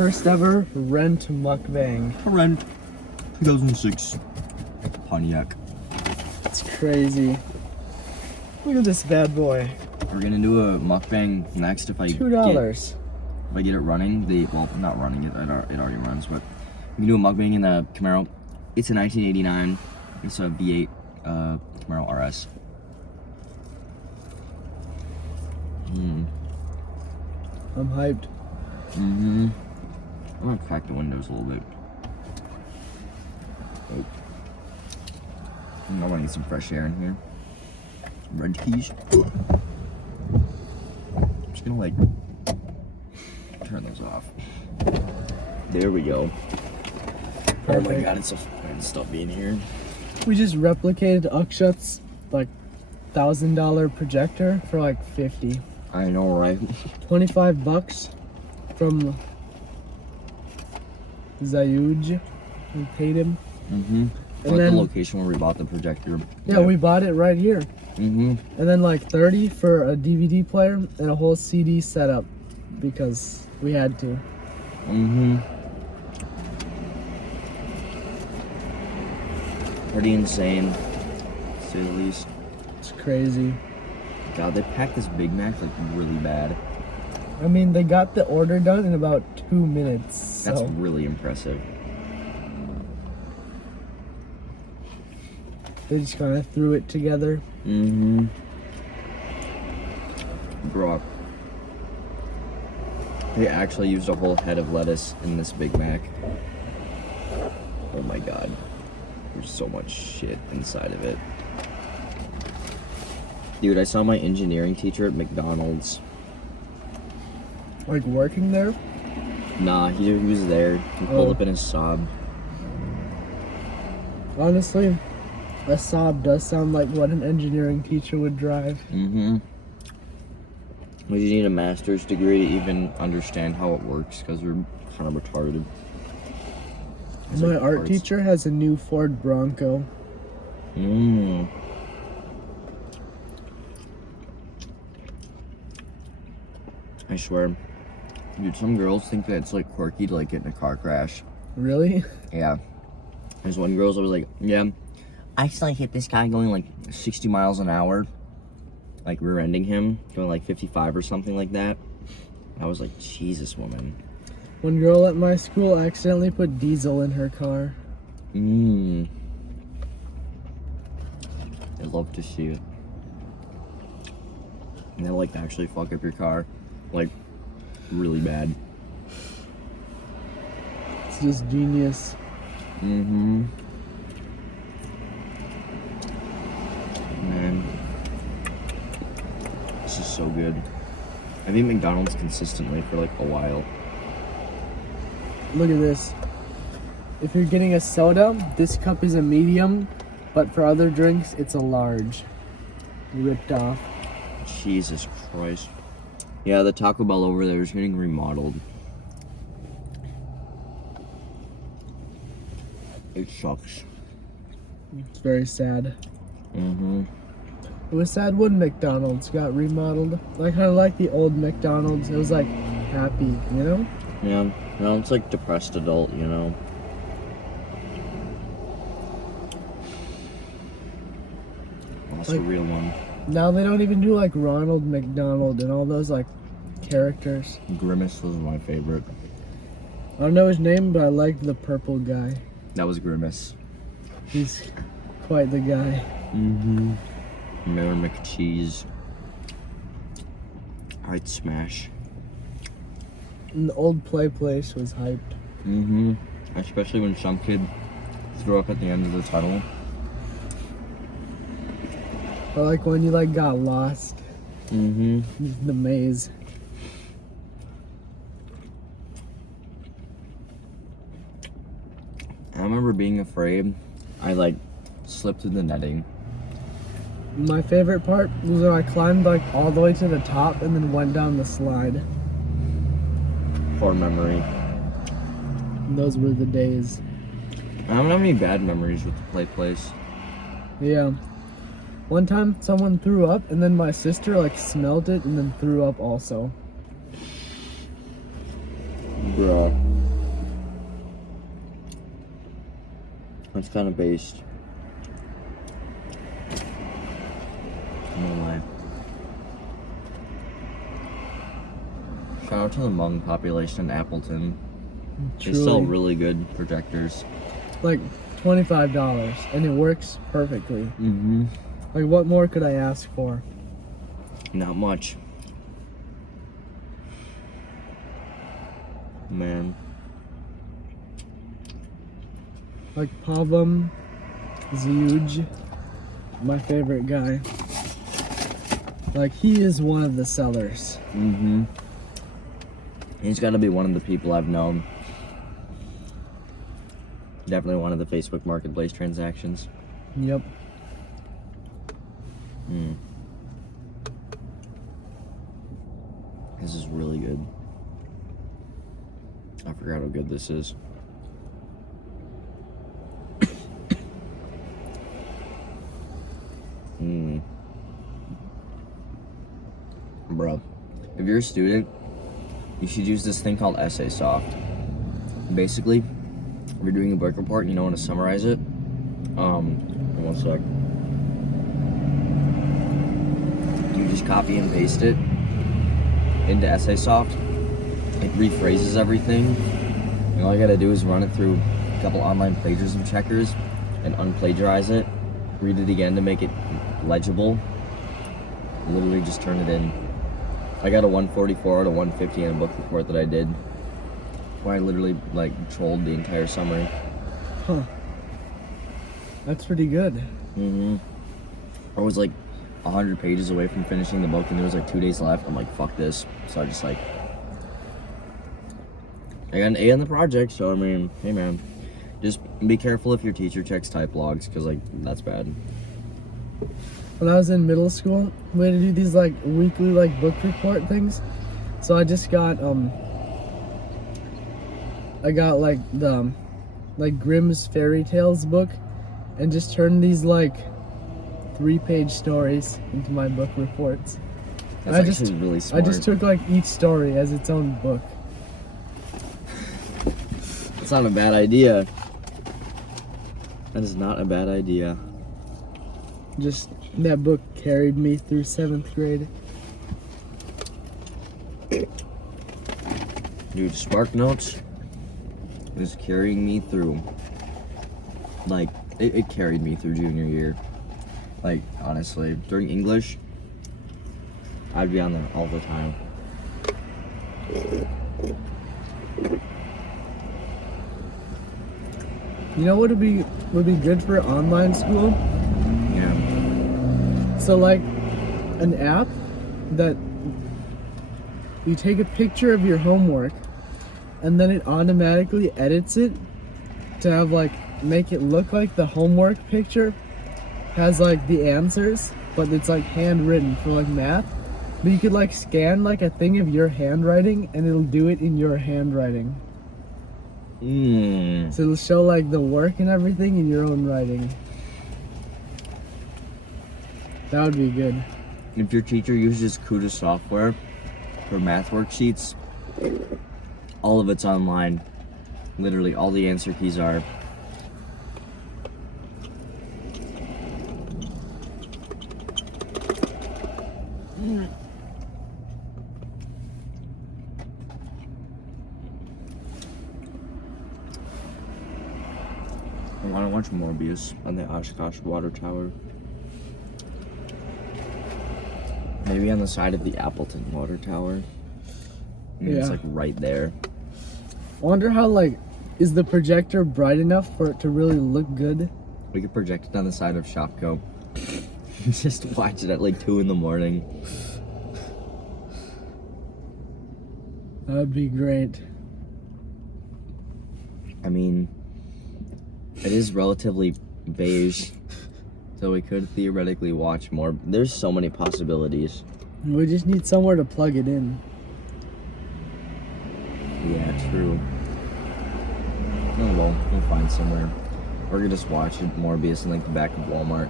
First ever rent mukbang. Rent 2006 Pontiac. It's crazy. Look at this bad boy. We're gonna do a mukbang next if I $2. If I get it running. Well, not running it. It already runs, but we can do a mukbang in the Camaro. It's a 1989. It's a V8 Camaro RS. I'm hyped. I'm gonna crack the windows a little bit. Oh. I want to get some fresh air in here. Some red keys. I'm just gonna like turn those off. There we go. Oh my god, it's so fun stuff being here. We just replicated Akshut's like $1,000 projector for like 50. I know, right? $25 from Zayuj. We paid him. And like then, the location where we bought the projector. Yeah, we bought it right here. And then like 30 for a DVD player and a whole CD setup because we had to. Pretty insane, to say the least. It's crazy. God, they packed this Big Mac like really bad. I mean, they got the order done in about 2 minutes. That's so. really impressive. They just kind of threw it together. Bro, they actually used a whole head of lettuce in this Big Mac. Oh my god. There's so much shit inside of it. Dude, I saw my engineering teacher at McDonald's. Like working there? Nah, he was there. He pulled up in his Saab. Honestly, a Saab does sound like what an engineering teacher would drive. We just need a master's degree to even understand how it works, because we're kind of retarded. My art teacher has a new Ford Bronco. I swear. Dude, some girls think that it's like quirky to like get in a car crash. Really? Yeah. There's one girl that was like, yeah, I accidentally hit this guy going like 60 miles an hour. Like rear-ending him, going like 55 or something like that. I was like, Jesus, woman. One girl at my school accidentally put diesel in her car. I love to see it. And they like to actually fuck up your car. Like, really bad. It's just genius. Man. This is so good. I've eaten McDonald's consistently for like a while. Look at this. If you're getting a soda, this cup is a medium, but for other drinks, it's a large. Ripped off. Jesus Christ. Yeah, the Taco Bell over there is getting remodeled. It sucks. It's very sad. Mm-hmm. It was sad when McDonald's got remodeled. I kind of like the old McDonald's. It was like happy, you know? Yeah, no, it's like depressed adult, you know? That's like, a real one. Now they don't even do like Ronald McDonald and all those like characters. Grimace was my favorite. I don't know his name, but I liked the purple guy. That was Grimace. He's quite the guy. Mm-hmm. Mayor McCheese. I'd smash. And the old play place was hyped. Mm-hmm. Especially when some kid threw up at the end of the tunnel. Or like when you like got lost. Mm-hmm. In the maze. I remember being afraid. I like slipped through the netting. My favorite part was when I climbed like all the way to the top and then went down the slide. For memory. And those were the days. I don't have any bad memories with the play place. Yeah. One time someone threw up and then my sister like smelled it and then threw up also. Bruh. It's kind of based. No way. Shout out to the Hmong population in Appleton. They sell really good projectors. Like $25, and it works perfectly. Mm-hmm. Like, what more could I ask for? Not much. Man. Like, Pavam is huge. My favorite guy. Like, he is one of the sellers. Mm-hmm. He's got to be one of the people I've known. Definitely one of the Facebook Marketplace transactions. Yep. This is really good. I forgot how good this is. Bro, if you're a student, you should use this thing called EssaySoft. Basically, if you're doing a book report and you don't want to summarize it, one sec. You just copy and paste it into EssaySoft. It rephrases everything. And all you gotta do is run it through a couple online plagiarism checkers and unplagiarize it. Read it again to make it legible. Literally just turn it in. I got a 144 out of 150 in a book report that I did, where I literally like trolled the entire summary. Huh. That's pretty good. Mm-hmm. I was like 100 pages away from finishing the book, and there was like 2 days left. I'm like, fuck this. So I just like, I got an A on the project. So I mean, hey man, just be careful if your teacher checks type logs, because like that's bad. When I was in middle school, we had to do these like weekly like book report things. So I just got I got like the Grimm's fairy tales book, and just turned these like 3-page stories into my book reports. That's actually really smart. I just took like each story as its own book. That's not a bad idea. That is not a bad idea. Just that book carried me through 7th grade. Dude, SparkNotes is carrying me through. Like, it carried me through junior year. Like, honestly, during English, I'd be on there all the time. You know what would be good for online school? Yeah. So like an app that you take a picture of your homework and then it automatically edits it to have like make it look like the homework picture has like the answers, but it's like handwritten for like math. But you could like scan like a thing of your handwriting and it'll do it in your handwriting. So it'll show like the work and everything in your own writing. That would be good. If your teacher uses CUDA software for math worksheets, all of it's online. Literally, all the answer keys are. I want to watch Morbius on the Oshkosh water tower. Maybe on the side of the Appleton water tower. I mean, it's like right there. I wonder how like, is the projector bright enough for it to really look good? We could project it on the side of Shopko. Just watch it at like 2 in the morning. That'd be great. I mean, it is relatively beige, so we could theoretically watch more. There's so many possibilities. We just need somewhere to plug it in. Yeah, true. Oh well, we'll find somewhere. Or we could just watch it Morbius in like the back of Walmart.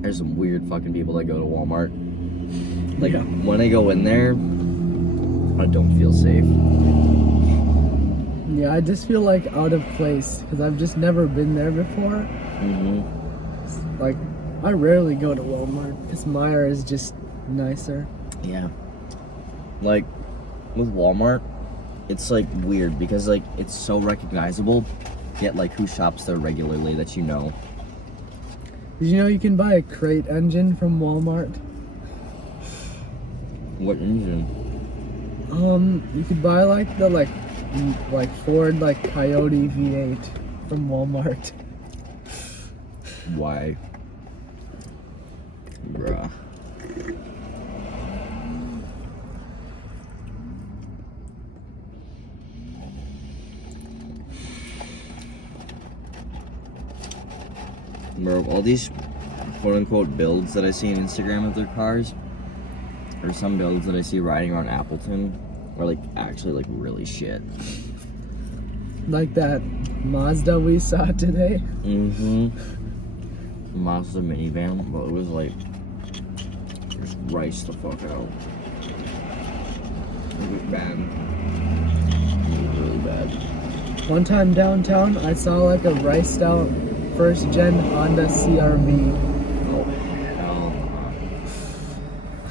There's some weird fucking people that go to Walmart. Like, when I go in there, I don't feel safe. Yeah, I just feel like out of place because I've just never been there before. Like, I rarely go to Walmart because Meijer is just nicer. Yeah. Like, with Walmart, it's like weird because like it's so recognizable, yet like who shops there regularly that you know? Did you know you can buy a crate engine from Walmart? What engine? You could buy like the like Ford like Coyote V8 from Walmart. Why? Bruh. Bro, all these quote-unquote builds that I see on Instagram of their cars, or some builds that I see riding around Appleton, are like actually like really shit. Like that Mazda we saw today. Mazda minivan, but it was like just rice the fuck out. It was bad. It was really bad. One time downtown, I saw like a riced out first gen Honda CRV. Oh hell!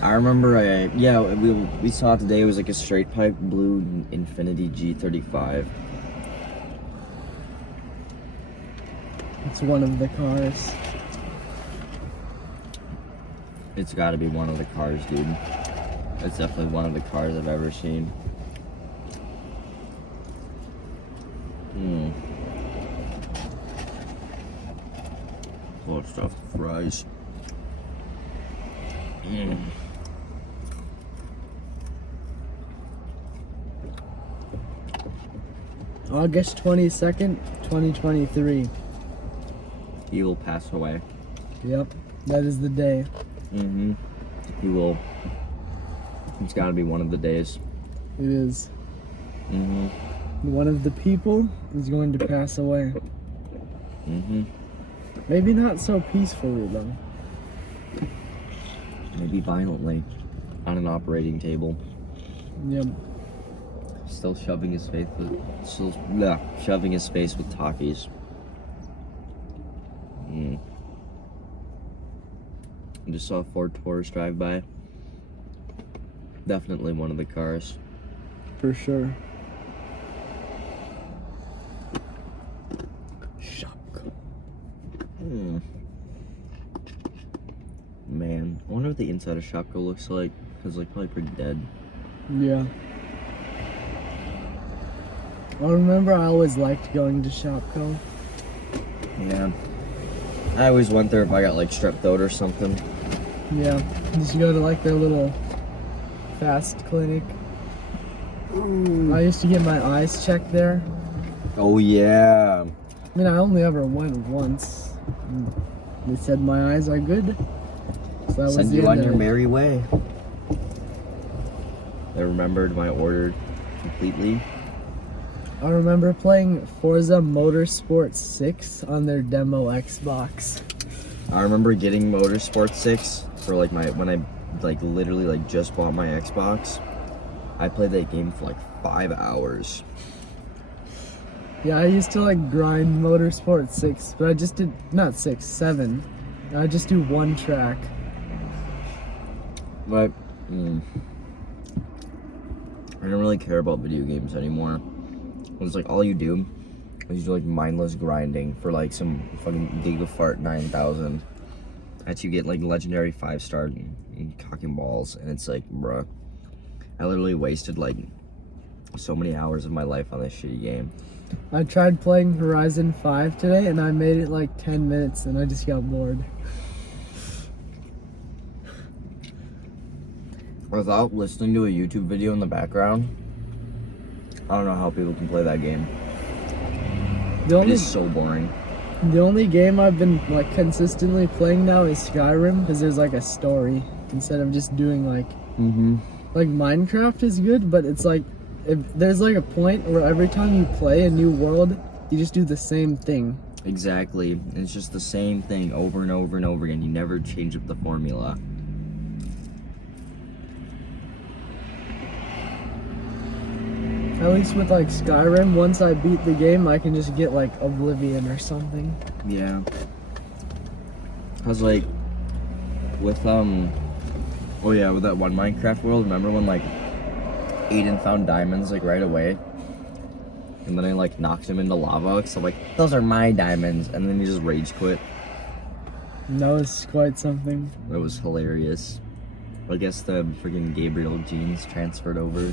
I remember we saw it today. It was like a straight pipe blue Infiniti G35. It's one of the cars. It's got to be one of the cars, dude. It's definitely one of the cars I've ever seen. A lot of stuff. Fries. August 22nd, 2023. He will pass away. Yep, that is the day. He will. It's got to be one of the days. It is. One of the people is going to pass away. Maybe not so peacefully though. Maybe violently. On an operating table. Yep. Still shoving his face with Takis. I just saw a Ford Taurus drive by. Definitely one of the cars. For sure. Shock. Man, I wonder what the inside of Shopko looks like. Cause like probably pretty dead. Yeah. I remember I always liked going to Shopko. Yeah. I always went there if I got like strep throat or something. Yeah. Just go to like their little fast clinic. I used to get my eyes checked there. Oh yeah. I mean, I only ever went once. They said my eyes are good. So that was Send the you end on of your it. merry way. I remembered my order completely. I remember playing Forza Motorsport 6 on their demo Xbox. I remember getting Motorsport 6 for like when I like literally like just bought my Xbox. I played that game for like 5 hours. Yeah, I used to like grind Motorsport 6, but I just did, not 6, 7. I just do one track. But I don't really care about video games anymore. It's like all you do is you do like mindless grinding for like some fucking Gigafart 9000 that you get like legendary 5-star and cocking balls, and it's like, bruh, I literally wasted like so many hours of my life on this shitty game. I tried playing Horizon 5 today and I made it like 10 minutes and I just got bored. Without listening to a YouTube video in the background, I don't know how people can play that game. It is so boring. The only game I've been like consistently playing now is Skyrim because there's like a story instead of just doing like like Minecraft is good, but it's like if there's like a point where every time you play a new world you just do the same thing. Exactly. It's just the same thing over and over and over again. You never change up the formula. At least with like Skyrim, once I beat the game, I can just get like Oblivion or something. Yeah. I was like, with oh yeah, with that one Minecraft world, remember when like Aiden found diamonds like right away? And then I like knocked him into lava, so I'm like, those are my diamonds, and then he just rage quit. That was quite something. It was hilarious. I guess the freaking Gabriel genes transferred over.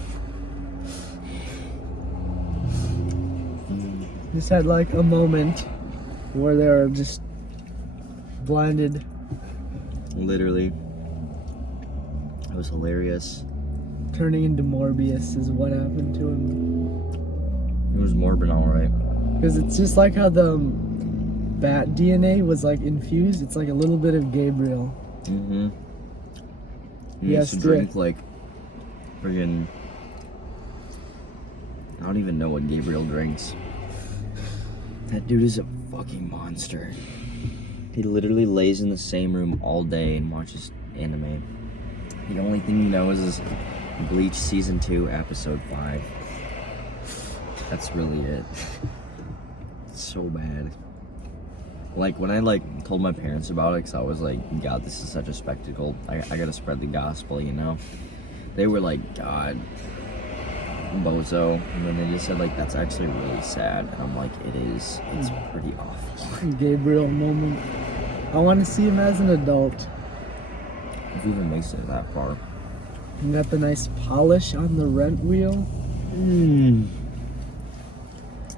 Just had like a moment where they were just blinded. Literally. It was hilarious. Turning into Morbius is what happened to him. It was Morbin, alright. Because it's just like how the bat DNA was like infused. It's like a little bit of Gabriel. Mm-hmm. He Yes, used to drink like friggin' I don't even know what Gabriel drinks. That dude is a fucking monster. He literally lays in the same room all day and watches anime. The only thing he knows is Bleach Season 2, Episode 5. That's really it. It's so bad. Like, when I, like, told my parents about it, because I was like, God, this is such a spectacle. I gotta spread the gospel, you know? They were like, God, bozo. And then they just said, like, that's actually really sad. And I'm like, it is. It's pretty awful. Gabriel moment. I want to see him as an adult. If he even makes it that far. You got the nice polish on the rent wheel.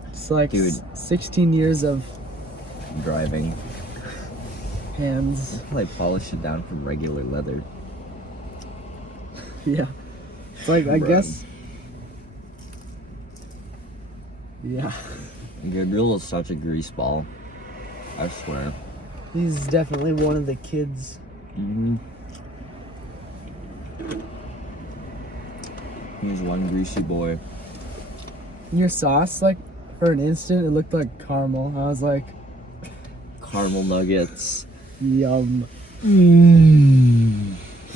It's like Dude. 16 years of Driving. hands. Like, polish it down from regular leather. Yeah. It's like, I Bruh. guess. Yeah. Gabriel is such a grease ball. I swear. He's definitely one of the kids. Mm-hmm. He's one greasy boy. Your sauce, like, for an instant, it looked like caramel. I was like, Caramel nuggets. yum.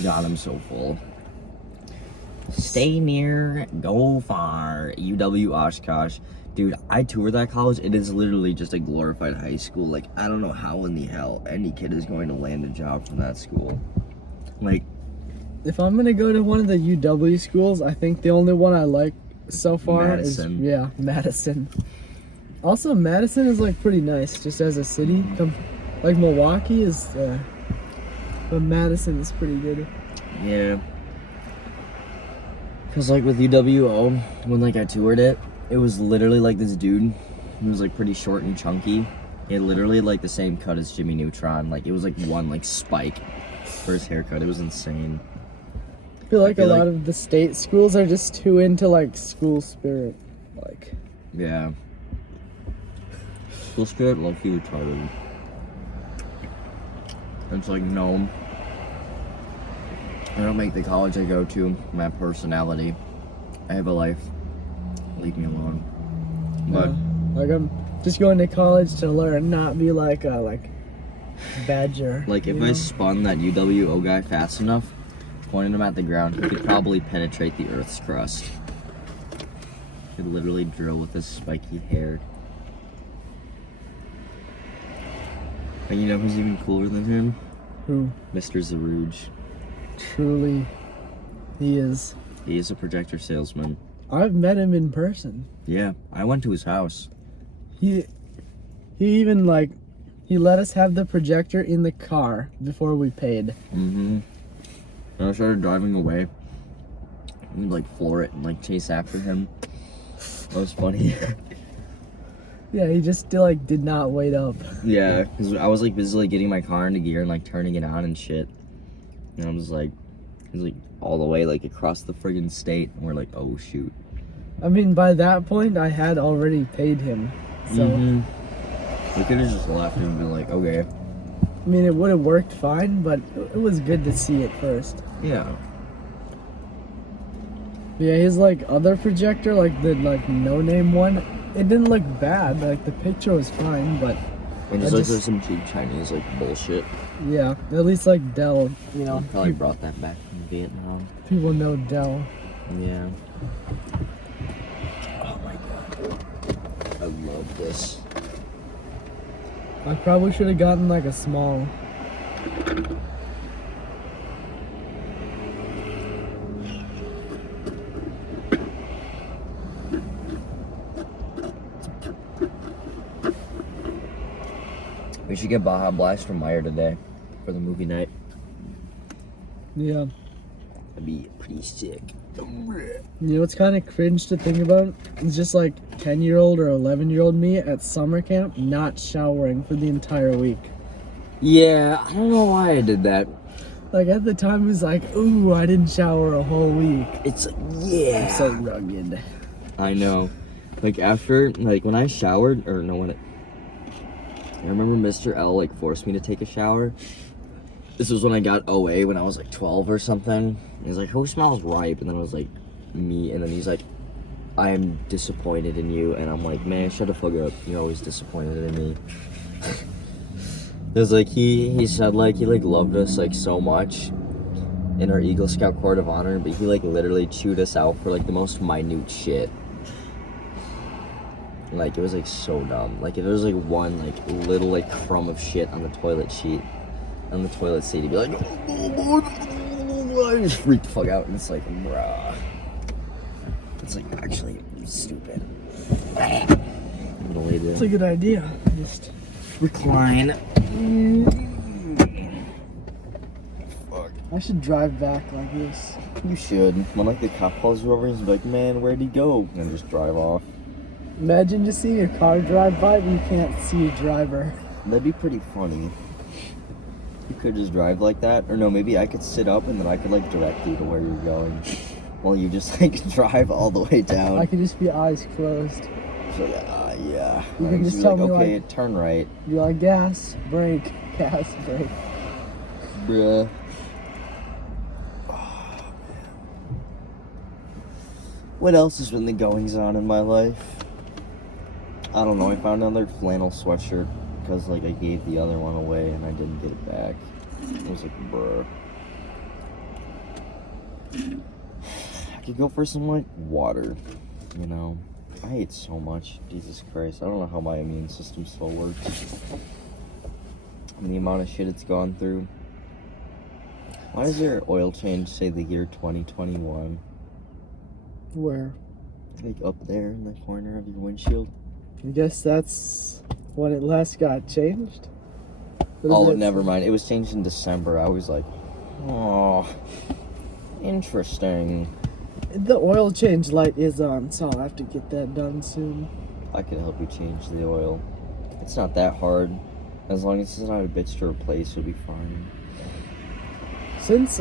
God, I'm so full. Stay near, go far. UW Oshkosh. Dude, I toured that college. It is literally just a glorified high school. Like, I don't know how in the hell any kid is going to land a job from that school. Like, If I'm gonna go to one of the UW schools, I think the only one I like so far Madison. is Madison. Also, Madison is like pretty nice, just as a city. Like Milwaukee is, but Madison is pretty good. yeah. Cause like with UWO, when like I toured it, it was literally like this dude who was like pretty short and chunky. He had literally like the same cut as Jimmy Neutron. Like it was like one like spike for his haircut. It was insane. I feel like I feel a lot like- of the state schools are just too into like school spirit. Like, Yeah. School spirit, low-key retarded. It's like, no. I don't make the college I go to my personality. I have a life. Leave me alone. But like I'm just going to college to learn, not be like a badger. like if you I know? spun that UWO guy fast enough, pointed him at the ground, he could probably penetrate the Earth's crust. He could literally drill with his spiky hair. And you know who's even cooler than him? Who Mr. Zarouge. truly he is. He is a projector salesman. I've met him in person. Yeah, I went to his house. He even like he let us have the projector in the car before we paid. Mm-hmm. And I started driving away. We'd like floor it and like chase after him. That was funny. Yeah, he just like did not wait up. Yeah, because I was like busily getting my car into gear and like turning it on and shit. And I was like, he was like all the way like across the friggin' state. And we're like, oh shoot. I mean, by that point, I had already paid him. So, We could have just left and been like, okay. I mean, it would have worked fine, but it was good to see it first. Yeah. Yeah, his like other projector, like the no-name one, it didn't look bad. Like the picture was fine, but And I just like just- there's some cheap Chinese like bullshit. yeah, at least like Dell, you know, Probably brought that back from Vietnam. people know Dell. Yeah. I love this. I probably should have gotten like a small. We should get Baja Blast from Meyer today for the movie night. Yeah. That'd be pretty sick. You know what's kind of cringe to think about? It's just like 10-year-old or 11-year-old me at summer camp not showering for the entire week. Yeah, I don't know why I did that. Like at the time it was like, ooh, I didn't shower a whole week. It's yeah. I'm so rugged. I know. Like after, like when I showered, or no, when I remember Mr. L like forced me to take a shower. This was when I got OA when I was like 12 or something. He's like, who smells ripe? And then I was like, me. And then he's like, I am disappointed in you. And I'm like, man, shut the fuck up. You're always disappointed in me. There's like, he said like, he like loved us like so much in our Eagle Scout Court of Honor, but he like literally chewed us out for like the most minute shit. Like it was like so dumb. Like if there was like one like little like crumb of shit on the toilet seat, he'd be like, I just freak the fuck out, and it's like, bruh. It's like actually stupid. I'm gonna lay there. It's a good idea. Just recline. Fuck. I should drive back like this. You should. When like the cop calls you over, he's like, man, where'd he go? And then just drive off. Imagine just seeing a car drive by, but you can't see a driver. That'd be pretty funny. You could just drive like that, or no, maybe I could sit up and then I could like direct you to where you're going, while you just like drive all the way down. I could just be eyes closed. So yeah. You can just tell me okay, like, turn right. You're like gas, brake, gas, brake. Bruh. What else has been the goings on in my life? I don't know. I found another flannel sweatshirt because like I gave the other one away and I didn't get it back. I was like, bruh. I could go for some like water, you know. I ate so much. Jesus Christ. I don't know how my immune system still works. And the amount of shit it's gone through. Why does your oil change say the year 2021? Where? Like up there in the corner of your windshield. I guess that's when it last got changed. Oh, never mind. It was changed in December. I was like, oh, interesting. The oil change light is on, so I'll have to get that done soon. I could help you change the oil. It's not that hard. As long as it's not a bitch to replace, you'll be fine. Since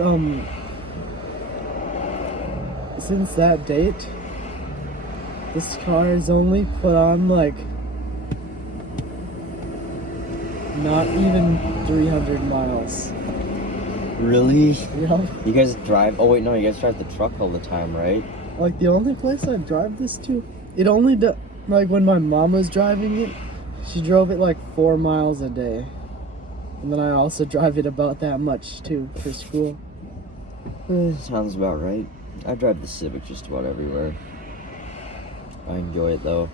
that date, this car has only put on like not even 300 miles. Really? Yeah. You guys drive? Oh wait, no. You guys drive the truck all the time, right? Like the only place I drive this to, it only like when my mom was driving it, she drove it like 4 miles a day, and then I also drive it about that much too for school. Sounds about right. I drive the Civic just about everywhere. I enjoy it though.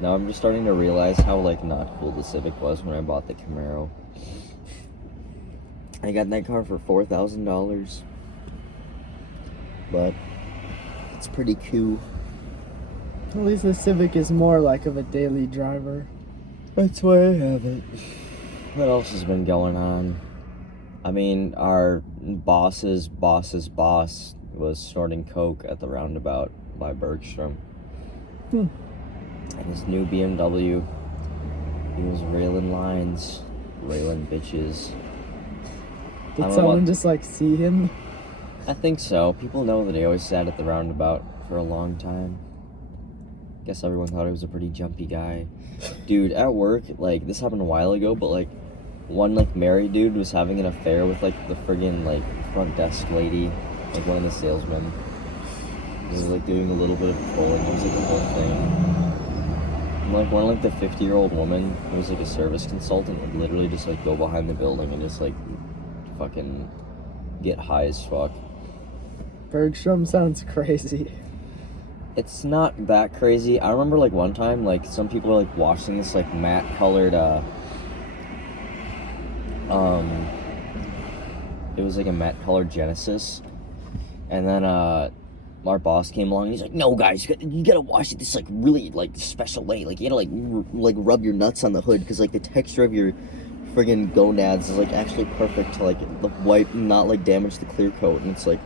Now I'm just starting to realize how like not cool the Civic was when I bought the Camaro. I got that car for $4,000, but it's pretty cool. At least the Civic is more like of a daily driver. That's why I have it. What else has been going on? I mean, our boss's boss was snorting coke at the roundabout by Bergstrom. And his new BMW, he was railing lines, railing bitches. Did someone just like see him? I think so. People know that he always sat at the roundabout for a long time. Guess everyone thought he was a pretty jumpy guy. Dude, at work, like, this happened a while ago, but like, one like married dude was having an affair with like the friggin' like front desk lady, like one of the salesmen. He was like doing a little bit of trolling. It was like a whole thing. And, like one like the 50-year-old woman who was like a service consultant would literally just like go behind the building and just like fucking get high as fuck. Bergstrom sounds crazy. It's not that crazy. I remember like one time, like some people were like washing this like matte colored it was like a matte colored Genesis, and then our boss came along and he's like, no guys, you gotta wash it this like really like special way, like you gotta like rub your nuts on the hood, because like the texture of your friggin' gonads is like actually perfect to like the wipe, not like damage the clear coat. And it's like,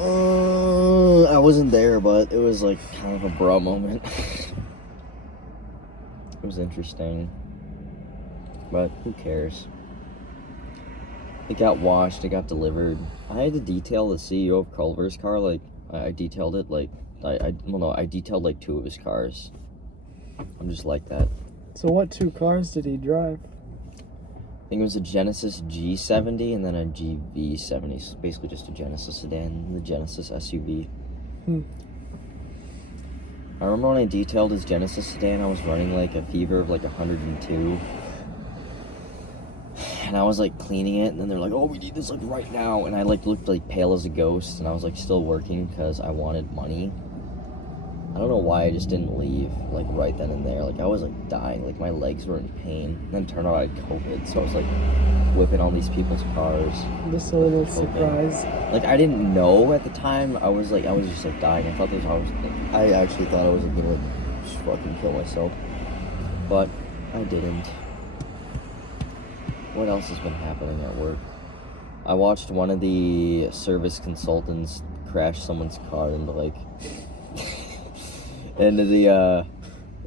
I wasn't there, but it was like kind of a bra moment. It was interesting, but who cares? It got washed, it got delivered. I had to detail the CEO of Culver's car. Like I detailed it, like I detailed like 2 of his cars. I'm just like that. So what 2 cars did he drive? I think it was a Genesis G70 and then a GV70. So basically just a Genesis sedan, the Genesis SUV. I remember when I detailed his Genesis sedan, I was running like a fever of like 102. And I was like cleaning it, and then they're like, oh, we need this like right now. And I like looked like pale as a ghost, and I was like still working because I wanted money. I don't know why I just didn't leave like right then and there. Like I was like dying, like my legs were in pain. And then turned out I had COVID, so I was like whipping all these people's cars. Just a little surprise. Like I didn't know at the time. I was just like dying. I thought I actually thought I was gonna like just fucking kill myself, but I didn't. What else has been happening at work? I watched one of the service consultants crash someone's car into like into the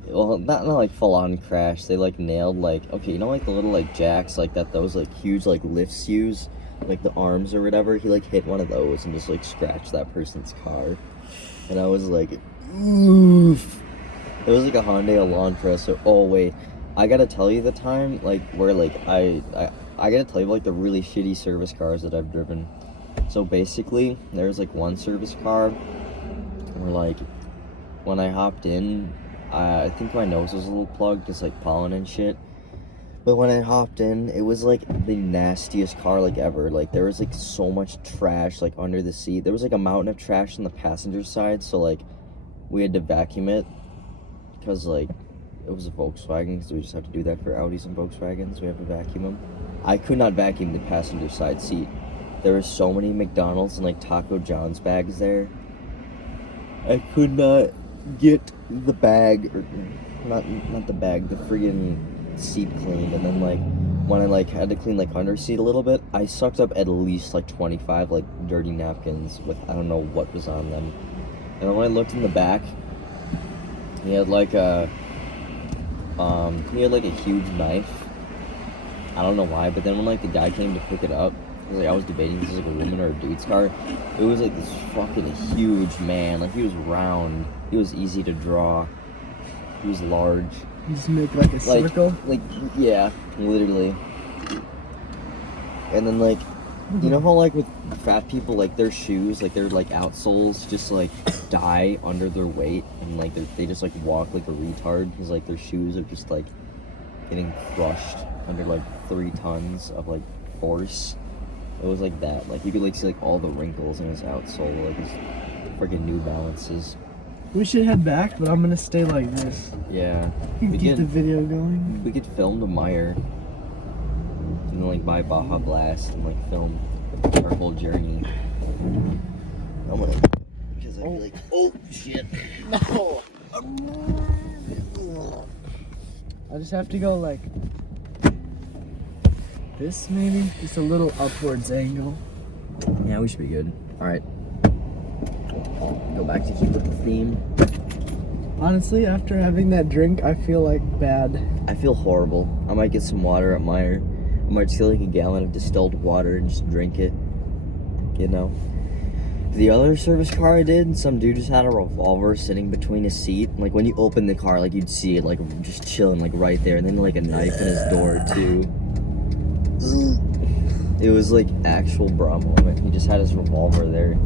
well, not like full on crash. They like nailed like, okay, you know like the little like jacks like that those like huge like lifts use, like the arms or whatever. He like hit one of those and just like scratched that person's car. And I was like, oof. It was like a Hyundai Elantra. So oh wait, I gotta tell you the time like where like I gotta tell you like the really shitty service cars that I've driven. So basically there's like one service car where like when I hopped in, I think my nose was a little plugged, just like pollen and shit. But when I hopped in, it was like the nastiest car like ever. Like there was like so much trash like under the seat. There was like a mountain of trash on the passenger side, so like we had to vacuum it because like it was a Volkswagen, because we just have to do that for Audis and Volkswagens. We have to vacuum them. I could not vacuum the passenger side seat. There were so many McDonald's and like Taco John's bags there. I could not get the bag, or not the bag, the friggin' seat cleaned. And then like when I like had to clean like under seat a little bit, I sucked up at least like 25 like dirty napkins with I don't know what was on them. And then when I looked in the back, he had like a huge knife. I don't know why, but then when like the guy came to pick it up, I was debating if this was like a woman or a dude's car. It was like this fucking huge man. Like he was round. He was easy to draw. He was large. You just make like a circle? Like yeah, literally. And then like, you know how like with fat people, like their shoes, like their like outsoles just like die under their weight, and like they just like walk like a retard because like their shoes are just like getting crushed under like 3 tons of like force. It was like that. Like you could like see like all the wrinkles in his outsole, like his freaking New Balances. We should head back, but I'm gonna stay like this. Yeah. We keep the video going. We could film the mire and then like buy Baja Blast and like film our whole journey. I'm gonna, because I feel like, oh shit. No. I just have to go like this, maybe just a little upwards angle. Yeah, we should be good. All right. Go back to keep with the theme. Honestly, after having that drink, I feel like bad. I feel horrible. I might get some water at Meijer. I might just get like a gallon of distilled water and just drink it. You know. The other service car I did, some dude just had a revolver sitting between his seat. Like when you open the car, like you'd see it like just chilling like right there, and then like a knife in his door too. It was like actual bra moment. He just had his revolver there.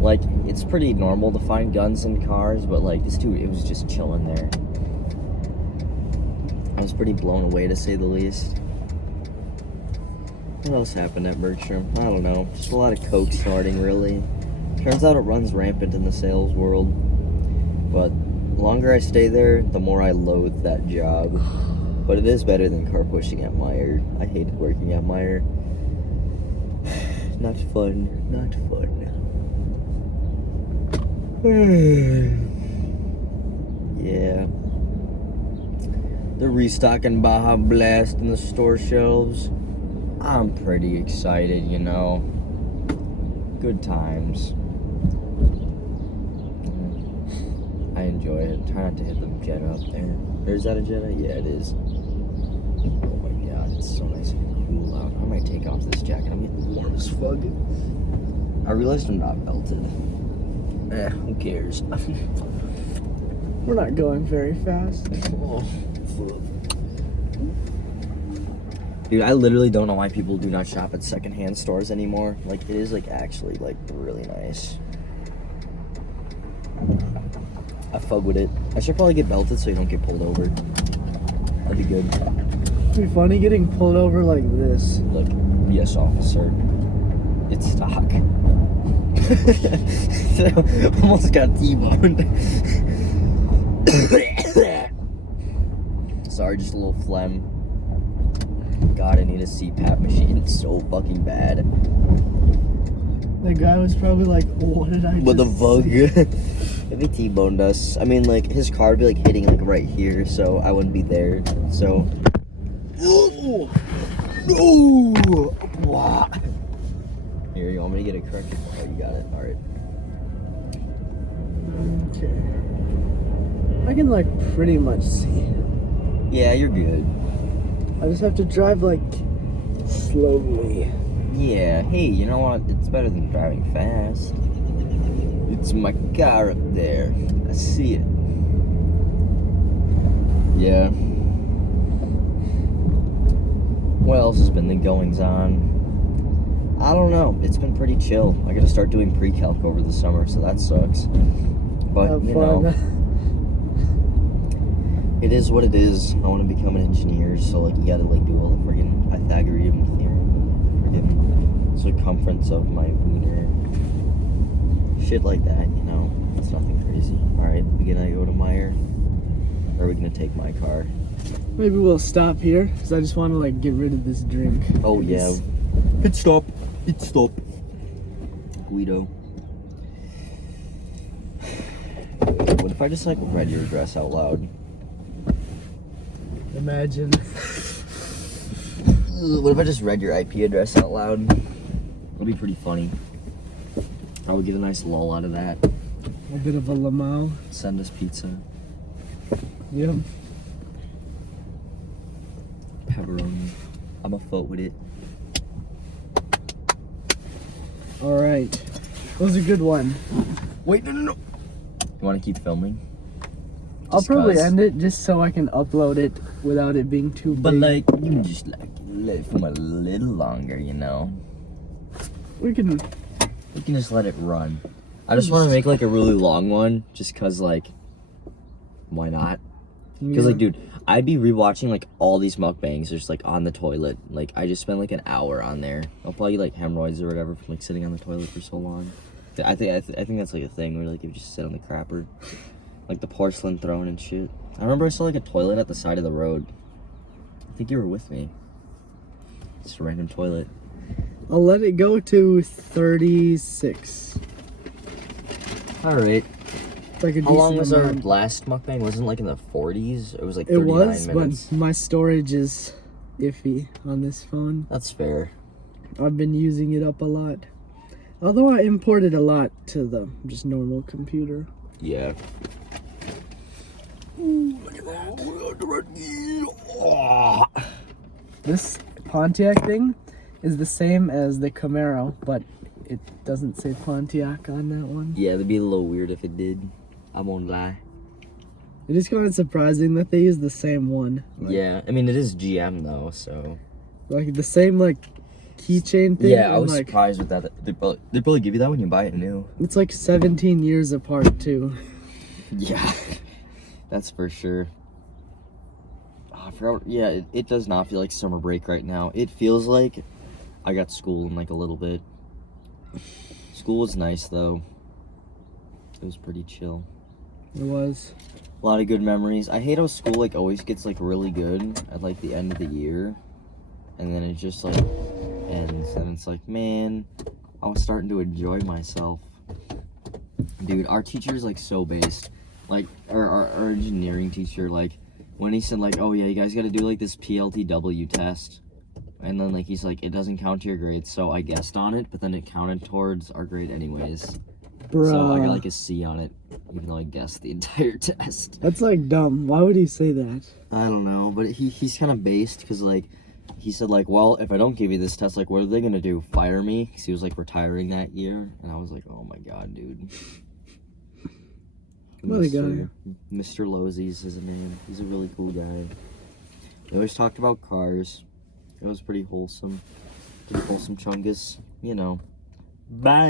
Like it's pretty normal to find guns in cars, but like this dude, it was just chilling there. I was pretty blown away to say the least. What else happened at Bergstrom? I don't know. Just a lot of coke snorting, really. Turns out it runs rampant in the sales world. But the longer I stay there, the more I loathe that job. But it is better than car pushing at Meijer. I hated working at Meijer. Not fun. Not fun. Yeah. They're restocking Baja Blast in the store shelves. I'm pretty excited, you know. Good times. I enjoy it. Try not to hit the Jetta up there. Or is that a Jetta? Yeah, it is. Oh my god, it's so nice and cool out. I might take off this jacket. I'm getting warm as fuck. I realized I'm not belted. Who cares? We're not going very fast. Oh, fuck. Dude, I literally don't know why people do not shop at secondhand stores anymore. Like, it is, like, actually, like, really nice. I fuck with it. I should probably get belted so you don't get pulled over. That'd be good. It'd be funny getting pulled over like this. Like, yes, officer. It's stock. Almost got T-boned. Sorry, just a little phlegm. God, I need a CPAP machine. It's so fucking bad. The guy was probably like, what did I What the just fuck? say? If he T-boned us, I mean, like, his car would be, like, hitting, like, right here, so I wouldn't be there, so... No! Wow. Here, you want me to get a correction? Oh, you got it. Alright. Okay. I can, like, pretty much see. Yeah, you're good. I just have to drive, like, slowly. Yeah, hey, you know what? It's better than driving fast. It's my car up there. I see it. Yeah. What else has been the goings on? I don't know. It's been pretty chill. I gotta start doing pre-calc over the summer, so that sucks. But, Have you fun. know, it is what it is. I want to become an engineer, so, like, you gotta, like, do all the friggin' Pythagorean theorem, friggin' circumference of my wiener. Shit like that, you know. It's nothing crazy. Alright, we gonna go to Meijer? Or are we gonna take my car? Maybe we'll stop here, because I just want to, like, get rid of this drink. Oh, yeah. Pit stop. Pit stop. Guido. What if I just, like, read your address out loud? Imagine. What if I just read your IP address out loud? That'd be pretty funny. I would get a nice lull out of that. A bit of a lamau. Send us pizza. Yep. Pepperoni. I'm a foot with it. Alright. That was a good one. Wait, no. You want to keep filming? I'll Just probably 'cause. end it just so I can upload it without it being too big. But, like, you can just, like, let it film a little longer, you know? We can... We can just let it run. I just want to make, like, a really long one, just because, like, why not? Because, like, dude, I'd be rewatching, like, all these mukbangs just, like, on the toilet. Like, I just spent, like, an hour on there. I'll probably get, like, hemorrhoids or whatever from, like, sitting on the toilet for so long. I think that's, like, a thing where, like, if you just sit on the crapper. Like, the porcelain throne and shit. I remember I saw, like, a toilet at the side of the road. I think you were with me. Just a random toilet. I'll let it go to 36. Alright. It's like a How long was decent our amount. last mukbang? Wasn't like in the 40s? It was like It 39 was, minutes. but my storage is iffy on this phone. That's fair. I've been using it up a lot. Although I imported a lot to the just normal computer. Yeah. Ooh, look at that. Oh. This Pontiac thing is the same as the Camaro, but it doesn't say Pontiac on that one. Yeah, it'd be a little weird if it did. I won't lie. It is kind of surprising that they use the same one. Like, Yeah, I mean, it is GM though, so. Like the same like keychain thing. Yeah, I and, was like, surprised with that. They probably give you that when you buy it new. It's like 17 years apart too. Yeah, that's for sure. Oh, I forgot. Yeah, it does not feel like summer break right now. It feels like I got school in like a little bit. School was nice though. It was pretty chill. It was. A lot of good memories. I hate how school like always gets like really good at like the end of the year, and then it just like ends, and it's like, man, I was starting to enjoy myself. Dude, our teacher is like so based. Like our engineering teacher, like when he said like, oh yeah, you guys got to do like this PLTW test, and then like he's like, it doesn't count to your grade, so I guessed on it, but then it counted towards our grade anyways. Bruh. So I got like a C on it, even though I guessed the entire test. That's like dumb. Why would he say that? I don't know, but he's kind of based because like he said like, well, if I don't give you this test, like what are they gonna do? Fire me? Because he was like retiring that year, and I was like, oh my god, dude. What a guy. Mr. Losey's his name. He's a really cool guy. We always talked about cars. It was pretty wholesome. Pretty wholesome chungus, you know. Bye.